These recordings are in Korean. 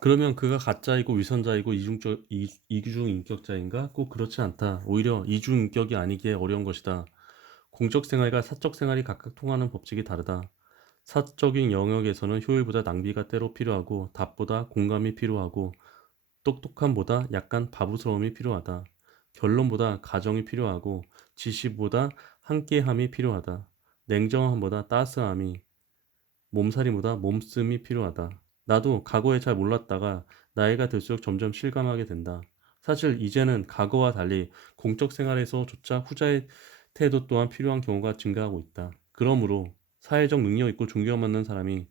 그러면 그가 가짜이고 위선자이고 이중인격자인가? 꼭 그렇지 않다. 오히려 이중인격이 아니기에 어려운 것이다. 공적 생활과 사적 생활이 각각 통하는 법칙이 다르다. 사적인 영역에서는 효율보다 낭비가 때로 필요하고 답보다 공감이 필요하고 똑똑함보다 약간 바보스러움이 필요하다. 결론보다 가정이 필요하고 지시보다 함께함이 필요하다. 냉정함보다 따스함이, 몸살이보다 몸씀이 필요하다. 나도 과거에 잘 몰랐다가 나이가 들수록 점점 실감하게 된다. 사실 이제는 과거와 달리 공적 생활에서조차 후자의 태도 또한 필요한 경우가 증가하고 있다. 그러므로 사회적 능력 있고 존경받는 사람이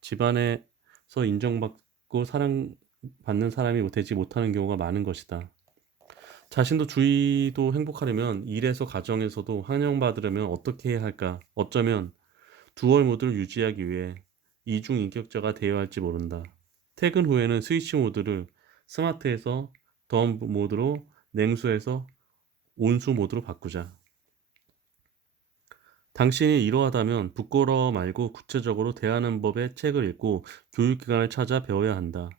집안에서 인정받고 사랑받는 사람이 되지 못하는 경우가 많은 것이다. 자신도 주위도 행복하려면 일에서 가정에서도 환영받으려면 어떻게 해야 할까? 어쩌면 두월 모드를 유지하기 위해 이중인격자가 되어야 할지 모른다. 퇴근 후에는 스위치 모드를 스마트에서 덤 모드로, 냉수에서 온수 모드로 바꾸자. 당신이 이러하다면 부끄러워 말고 구체적으로 대하는 법의 책을 읽고 교육기관을 찾아 배워야 한다.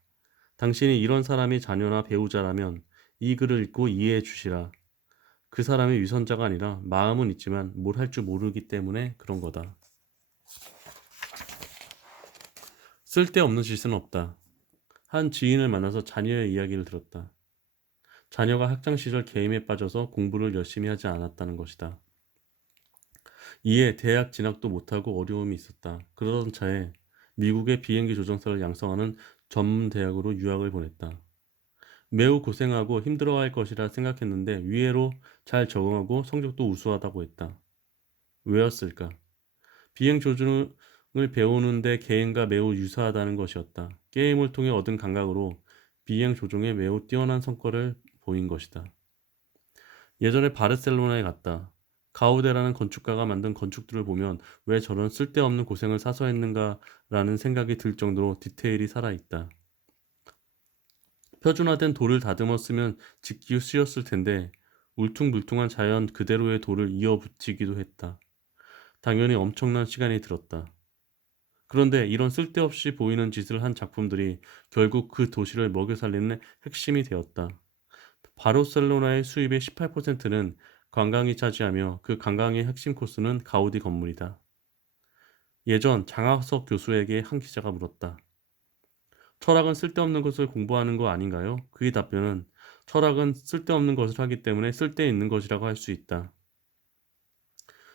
당신이 이런 사람이 자녀나 배우자라면 이 글을 읽고 이해해 주시라. 그 사람이 위선자가 아니라 마음은 있지만 뭘 할 줄 모르기 때문에 그런 거다. 쓸데없는 짓은 없다. 한 지인을 만나서 자녀의 이야기를 들었다. 자녀가 학창시절 게임에 빠져서 공부를 열심히 하지 않았다는 것이다. 이에 대학 진학도 못하고 어려움이 있었다. 그러던 차에 미국의 비행기 조종사를 양성하는 전문 대학으로 유학을 보냈다. 매우 고생하고 힘들어할 것이라 생각했는데 위해로 잘 적응하고 성적도 우수하다고 했다. 왜였을까? 비행 조종을 배우는데 개인과 매우 유사하다는 것이었다. 게임을 통해 얻은 감각으로 비행 조종에 매우 뛰어난 성과를 보인 것이다. 예전에 바르셀로나에 갔다. 가우데라는 건축가가 만든 건축들을 보면 왜 저런 쓸데없는 고생을 사서 했는가라는 생각이 들 정도로 디테일이 살아있다. 표준화된 돌을 다듬어 쓰면 짓기 쉬웠을 텐데 울퉁불퉁한 자연 그대로의 돌을 이어 붙이기도 했다. 당연히 엄청난 시간이 들었다. 그런데 이런 쓸데없이 보이는 짓을 한 작품들이 결국 그 도시를 먹여 살리는 핵심이 되었다. 바르셀로나의 수입의 18%는 관광이 차지하며 그 관광의 핵심 코스는 가우디 건물이다. 예전 장학석 교수에게 한 기자가 물었다. 철학은 쓸데없는 것을 공부하는 거 아닌가요? 그의 답변은 철학은 쓸데없는 것을 하기 때문에 쓸데있는 것이라고 할 수 있다.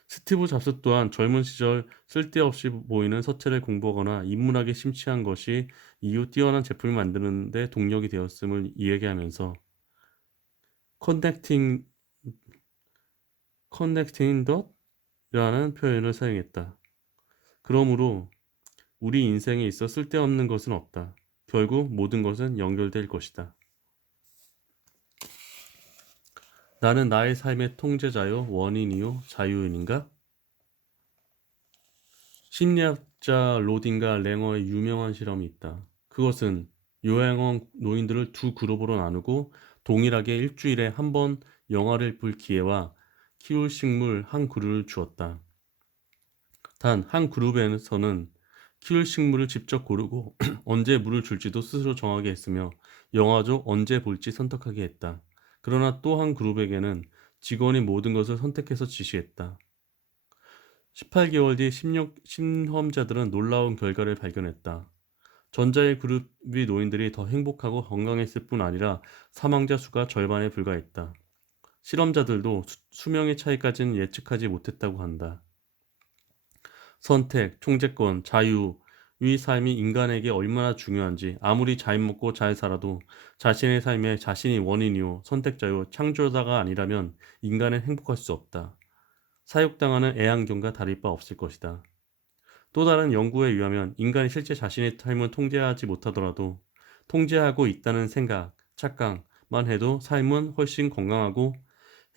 스티브 잡스 또한 젊은 시절 쓸데없이 보이는 서체를 공부하거나 인문학에 심취한 것이 이후 뛰어난 제품을 만드는 데 동력이 되었음을 이야기하면서 커넥팅 커넥팅 덧이라는 표현을 사용했다. 그러므로 우리 인생에 있어 쓸데없는 것은 없다. 결국 모든 것은 연결될 것이다. 나는 나의 삶의 통제자요, 원인이요, 자유인인가? 심리학자 로딘과 랭어의 유명한 실험이 있다. 그것은 요양원 노인들을 두 그룹으로 나누고 동일하게 일주일에 한 번 영화를 볼 기회와 키울 식물 한 그루를 주었다. 단 한 그룹에서는 키울 식물을 직접 고르고 언제 물을 줄지도 스스로 정하게 했으며 영화도 언제 볼지 선택하게 했다. 그러나 또 한 그룹에게는 직원이 모든 것을 선택해서 지시했다. 18개월 뒤 실험자들은 놀라운 결과를 발견했다. 전자의 그룹의 노인들이 더 행복하고 건강했을 뿐 아니라 사망자 수가 절반에 불과했다. 실험자들도 수명의 차이까지는 예측하지 못했다고 한다. 선택, 총재권, 자유의 삶이 인간에게 얼마나 중요한지 아무리 잘 먹고 잘 살아도 자신의 삶에 자신이 원인이요, 선택자요, 창조자가 아니라면 인간은 행복할 수 없다. 사육당하는 애완견과 다를 바 없을 것이다. 또 다른 연구에 의하면 인간이 실제 자신의 삶을 통제하지 못하더라도 통제하고 있다는 생각, 착각만 해도 삶은 훨씬 건강하고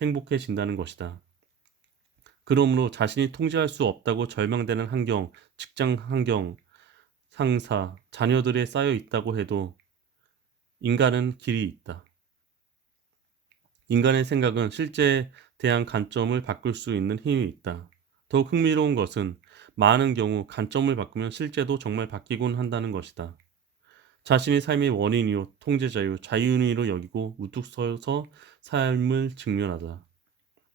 행복해진다는 것이다. 그러므로 자신이 통제할 수 없다고 절망되는 환경, 직장 환경, 상사, 자녀들에 쌓여 있다고 해도 인간은 길이 있다. 인간의 생각은 실제에 대한 관점을 바꿀 수 있는 힘이 있다. 더욱 흥미로운 것은 많은 경우 관점을 바꾸면 실제도 정말 바뀌곤 한다는 것이다. 자신이 삶의 원인이요 통제자요 자유인으로 여기고 우뚝 서서 삶을 직면하다.